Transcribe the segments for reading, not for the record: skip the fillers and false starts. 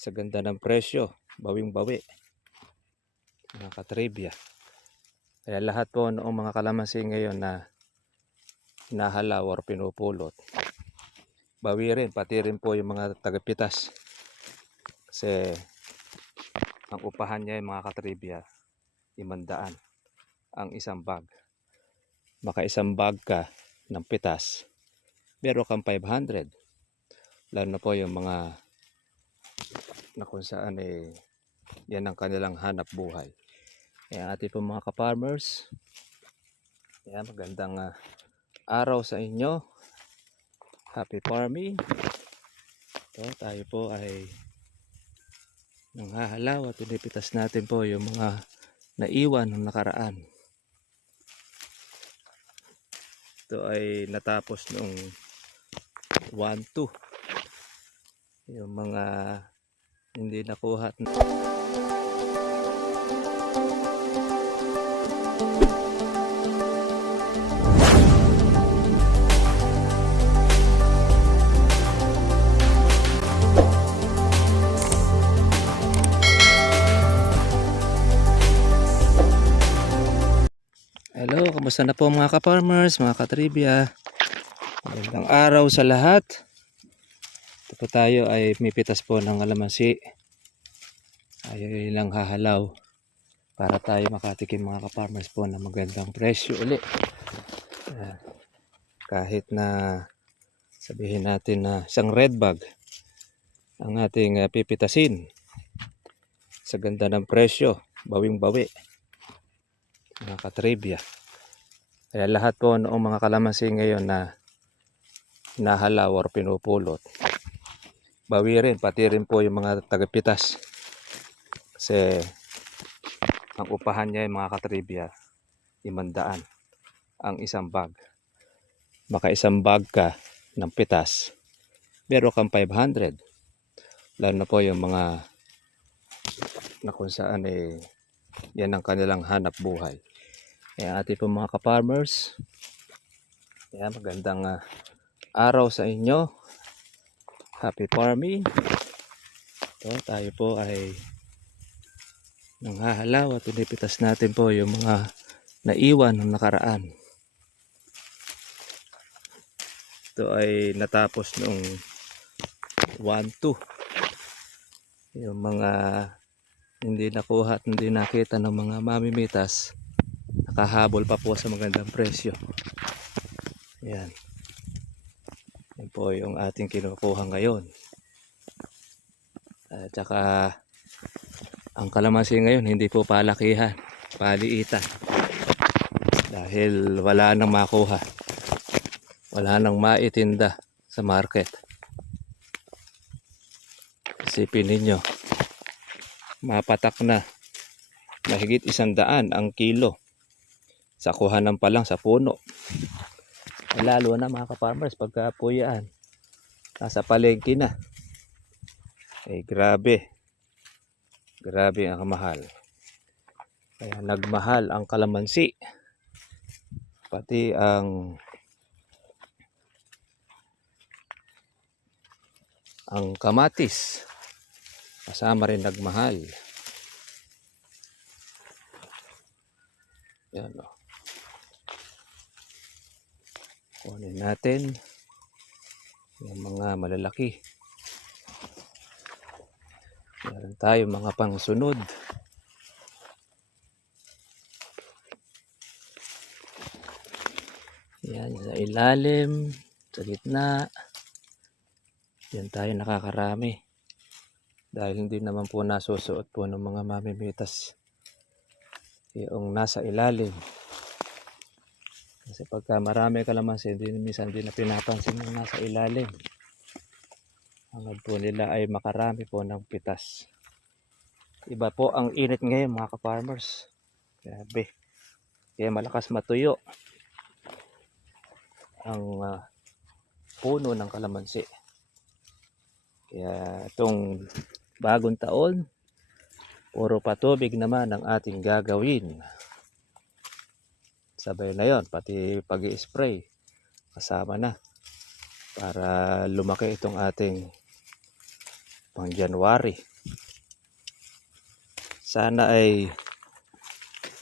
Sa ganda ng presyo, bawing-bawi, mga katribya. Kaya lahat po noong mga kalamansi ngayon na hinahalaw or pinupulot, bawi rin, pati rin po yung mga tagapitas. Kasi ang upahan niya yung mga katribya, 500 ang isang bag. Maka isang bag ka ng pitas, meron kang 500. Lalo na po yung mga na kung saan yan ang kanilang hanap buhay. Kaya ating po mga ka-farmers, magandang araw sa inyo. Happy farming. Tayo po ay nanghahalaw at pinipitas natin po yung mga naiwan ng nakaraan. Ito ay natapos noong 1-2. Yung mga hindi nakuha. Hello, kamusta na po mga ka-farmers, mga ka-trivia? Magandang araw sa lahat. Ito po tayo ay mipitas po ng kalamansi. Ay lang hahalaw para tayo makatikim mga ka-farmers po na magandang presyo uli. Kahit na sabihin natin na isang red bag ang ating pipitasin. Sa ganda ng presyo, bawing-bawi, mga katribya. Kaya lahat po noong mga kalamansi ngayon na hinahalaw or pinupulot, bawi rin, pati rin po yung mga tagapitas. Kasi ang upahan niya yung mga katribya, 500 ang isang bag. Maka isang bag ka ng pitas, meron kang 500. Lalo na po yung mga na kung saan yan ang kanilang hanap buhay. Kaya ating po mga ka-farmers, magandang araw sa inyo. Happy farming. Tayo po ay nanghahalaw at pinipitas natin po yung mga naiwan ng nakaraan. Ito ay natapos noong 1-2. Yung mga hindi nakuha at hindi nakita ng mga mamimitas, nakahabol pa po sa magandang presyo. Yan. Yan po yung ating kinukuha ngayon. At saka ang kalamansi ngayon hindi po palakihan, paliitan. Dahil wala nang makuha. Wala nang maitinda sa market. Isipin ninyo, mapatak na mahigit 100 ang kilo sa kuhanan pa lang sa puno. Lalo na mga ka-farmers pagka po yan nasa palengke na, grabe ang mahal. Kaya nagmahal ang kalamansi, pati ang kamatis kasama rin nagmahal. Yan o. Kunin natin yung mga malalaki. Meron tayo mga pangsunod. Yan sa ilalim, sa gitna. Yan tayo nakakarami. Dahil hindi naman po nasusuot po ng mga mamimitas yung nasa ilalim. Kasi pagka marami kalamansi, minsan hindi na pinapansin yung nasa ilalim. Ang po nila ay makarami po ng pitas. Iba po ang init ngayon mga ka-farmers. Grabe. Kaya malakas matuyo ang puno ng kalamansi. Kaya itong bagong taon, puro patubig naman ang ating gagawin. Sabay na yon, pati pag-i-spray kasama na para lumaki itong ating pang January. Sana ay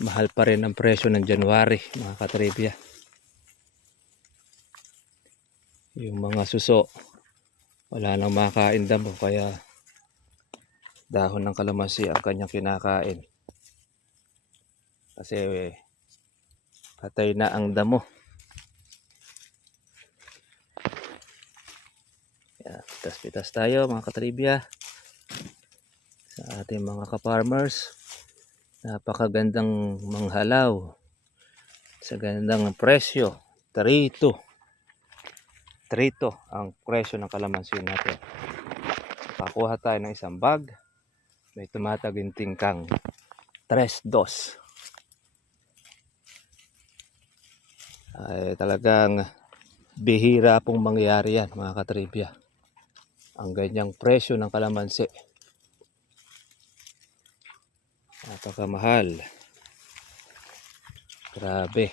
mahal pa rin ang presyo ng January, mga katribya. Yung mga suso, wala nang makain damo, kaya dahon ng kalamansi ang kanyang kinakain. Kasi patay na ang damo. Yan, pitas-pitas tayo mga katribya sa ating mga ka-farmers. Napakagandang manghalaw sa gandang presyo. 3.2 ang presyo ng kalamansi natin. Pakuha tayo ng isang bag, may tumataginting kang 3.2. Ay talagang bihira pong mangyari yan mga katribya, ang ganyang presyo ng kalamansi. Napakamahal, grabe.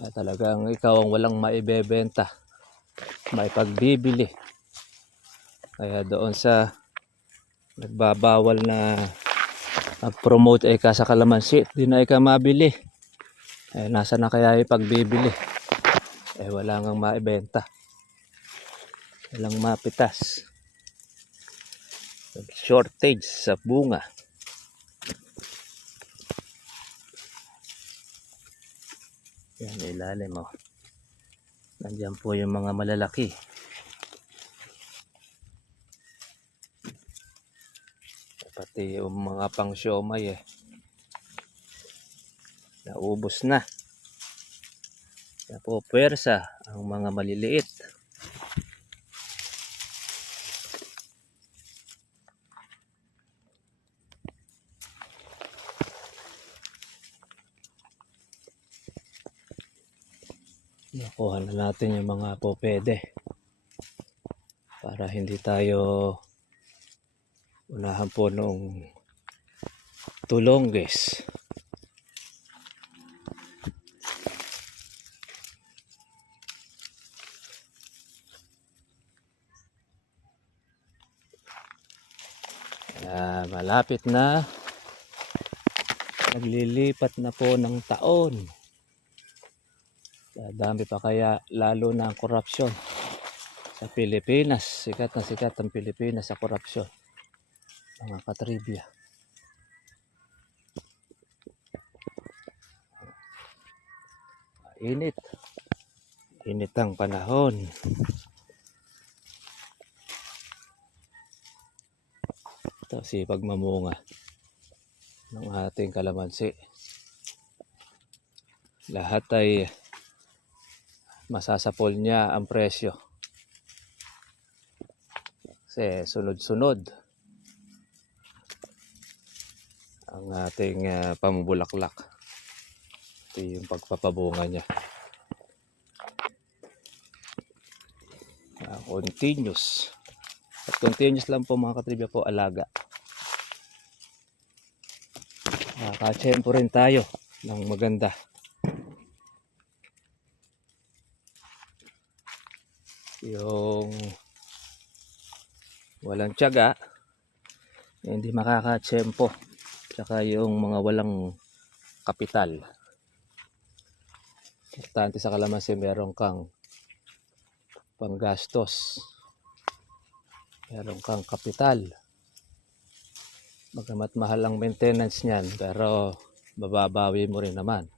At talagang ikaw ang walang maibebenta, maipagbibili. Kaya doon sa nagbabawal na mag-promote ay ka sa kalamansi, di na ika mabili. Nasa na kaya ipagbibili? Wala ngang maibenta, walang mapitas, shortage sa bunga. Yan, ilalim mo. Nandiyan po yung mga malalaki. Pati yung mga pang siomay naubos na. Kaya po pwersa ang mga maliliit. Nakuha na natin yung mga popede para hindi tayo unahan po noong tulongges. Malapit na, naglilipat na po ng taon. Dami pa kaya lalo na ang korupsyon sa Pilipinas. Sikat na sikat ang Pilipinas sa korupsyon, mga katribya. Init ang panahon. Ito si pagmamunga ng ating kalamansi. Lahat ay masasapol niya ang presyo. Kasi sunod-sunod ang ating pamubulaklak. Ito yung pagpapabunga niya. Continuous. At continuous lang po mga katribya po alaga. Nakatsempo rin tayo ng maganda. Yung walang tiyaga, hindi makakatsempo. Tsaka yung mga walang kapital. Importante sa kalamansi meron kang panggastos, meron kang kapital. Bagamat mahal ang maintenance niyan, pero mababawi mo rin naman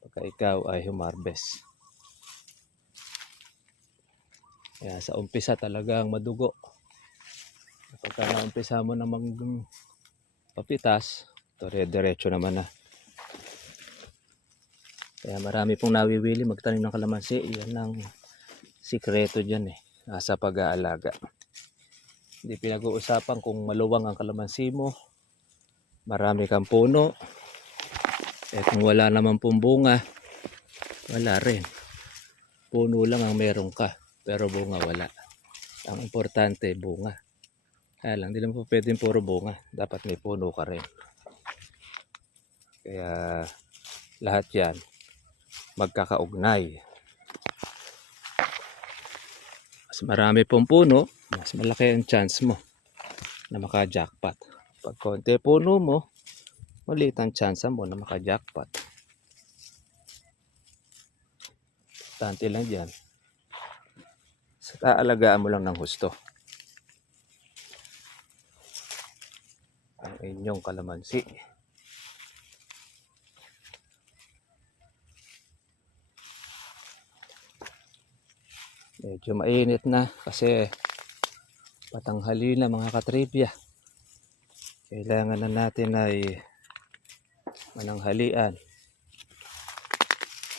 pagka ikaw ay humarbest. Kaya sa umpisa talagang madugo. Pagka naumpisa mo na papitas, diretso naman na. Kaya marami pong nawiwili magtanim ng kalamansi. Yan ang sikreto dyan nasa pag-aalaga. Hindi pinag-uusapan kung maluwang ang kalamansi mo, marami kang puno, kung wala naman pong bunga, wala rin. Puno lang ang meron ka, pero bunga wala. Ang importante bunga. Kaya lang, hindi naman po pwedeng puro bunga, dapat may puno ka rin. Kaya lahat yan magkakaugnay. Mas marami pong puno, mas malaki ang chance mo na maka-jackpot. Pag konti puno mo, maliit ang chance mo na maka-jackpot. Tante lang dyan. Sa aalagaan mo lang ng husto ang inyong kalamansi. Medyo mainit na kasi patanghali na mga katripya. Kailangan na natin ay mananghalian.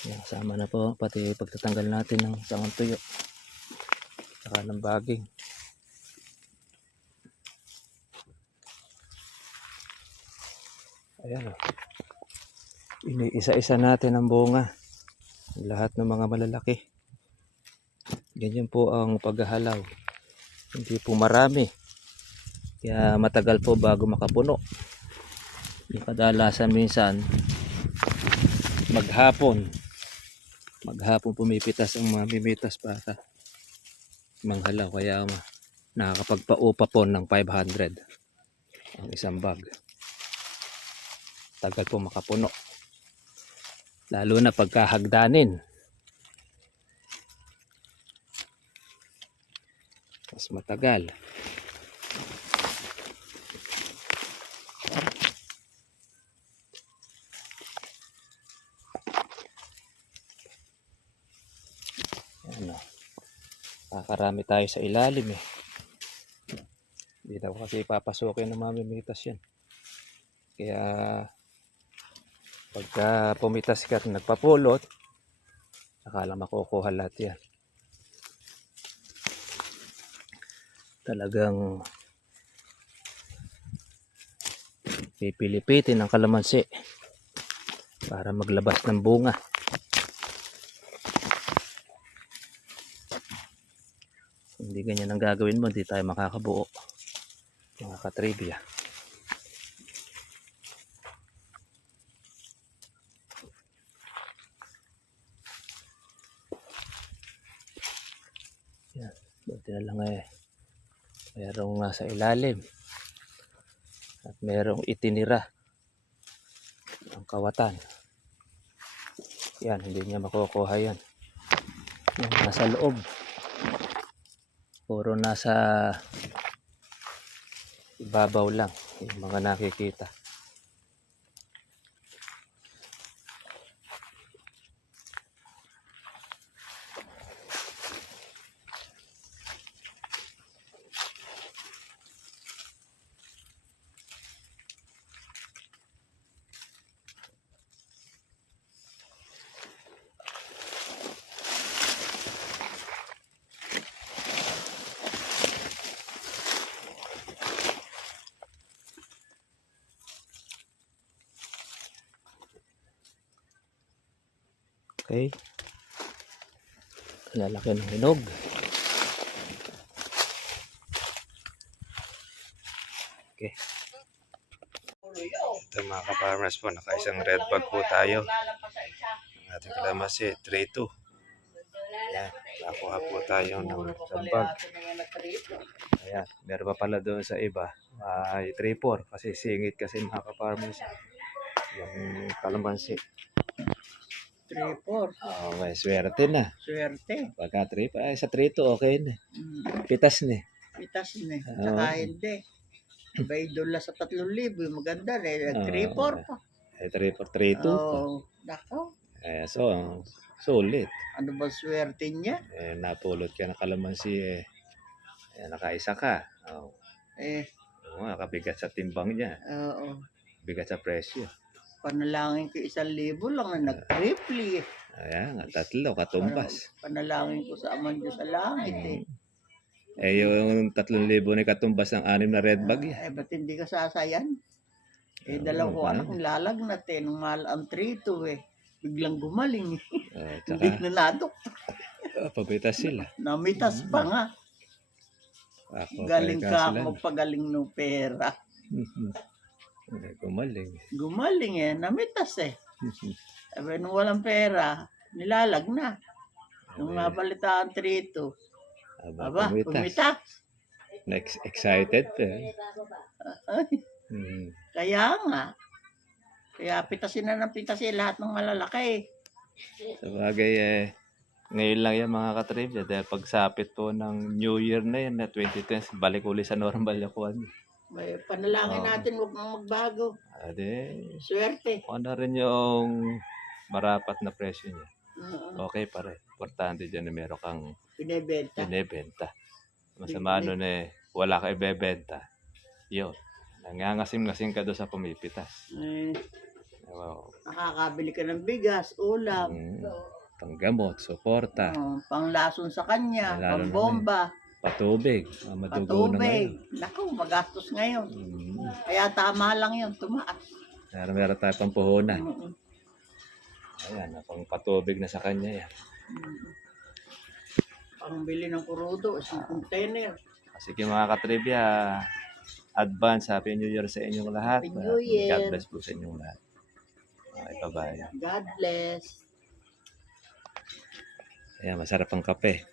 Kasama na po pati pagtatanggal natin ng sangang tuyo saka ng baging. Ayan o. Iniisa-isa natin ang bunga. Lahat ng mga malalaki. Ganyan po ang paghahalaw. Hindi po marami. Kaya matagal po bago makapuno. Yung kadalasan minsan maghapon pumipitas ang mamimitas para manghalaw. Kaya nakakapagpaupa po ng 500 ang isang bag. Tagal po makapuno. Lalo na pagkahagdanin. Mas matagal. Ano, kakarami tayo sa ilalim eh. Hindi daw kasi papasukin ng mamimitas yan. Kaya pagka pumitas ka at nagpapulot, saka lang makukuha lahat yan. Talagang pipilipitin ang kalamansi para maglabas ng bunga. Hindi ganyan ang gagawin mo, hindi tayo makakabuo. Mga katribya. Yan, buti na lang eh. Merong nasa ilalim. At merong itinira ang kawatan. Yan, hindi niya makukuha yan. Yan, nasa loob. Puro nasa ibabaw lang yung mga nakikita. Okay. Lalaki ng hinog. Okay. Ito mga ka-farmers po, nakaisang red bag po tayo. Ang ating kalamansi, 3-2. Ayan, nakuha po tayo ng isang bag. Ayan, meron pa pala doon sa iba. Ay 3-4 kasi singit kasi mga ka-farmers. Yung kalamansi. 3-4. Okay, swerte na. Swerte. Pagka 3, ay sa 3-2 okay na. Pitas na. Pitas na. Saka hindi. Bay dola sa 3,000. Maganda na. 3-4 pa. Ay 3-4, 3-2 pa. Nako. So, sulit. Ano ba swerte niya? Napulot ka ng kalamansi nakaisa ka. Kabigat sa timbang niya. Bigat sa presyo. Panalangin ko 1,000 lang na nag-triple. Ayan, 3 katumbas. Panalangin ko sa Amang Diyos sa langit yung 3,000 na katumbas ng 6 na red bag yan. ba't hindi ka sasayan? Dalaw ko anak ng lalagnat nung mahal ang 3-2 Biglang gumaling Hindi na nadok. Papitas sila. Namitas pa nga. Galing ka magpagaling ng pera. Gumaling namitas Sabi nung walang pera, nilalag na. Nung nabalitaan 3-2. Aba, pumitas. Excited pa. Kaya nga. Kaya pitasin na ng pitasin lahat ng malalaki. Sabagay ngayon lang yan mga katribya dahil pagsapit po ng New Year na yan na 2010, balik uli sa normal yung kuwan. May panalangin Oo. natin, huwag nang magbago. Ade, Swerte. ano rin yung marapat na presyo niya. Oo. Okay pa rin. Importante dyan na meron kang Binebenta. binibenta. Masama nun wala ka ibebenta. Yun. Nangangasim-ngasim ka doon sa pumipitas. Wow. Nakakabili ka ng bigas, ulam. Panggamot, suporta, Panglason sa kanya, Lalo na pambomba, patubig. Madugo na patubig. ngayon. Naku, magastos ngayon. Mm. Kaya tama lang yun, tumaas. Meron tayo pampuhunan. Mm. Ayan, pang patubig na sa kanya yan. Pangbili ng kurudo, isang container. Sige mga katribya, advance Happy New Year sa inyong lahat. Happy New Year. God bless po sa inyong lahat. Okay, bye-bye. God bless. Ayan, masarap ang kape.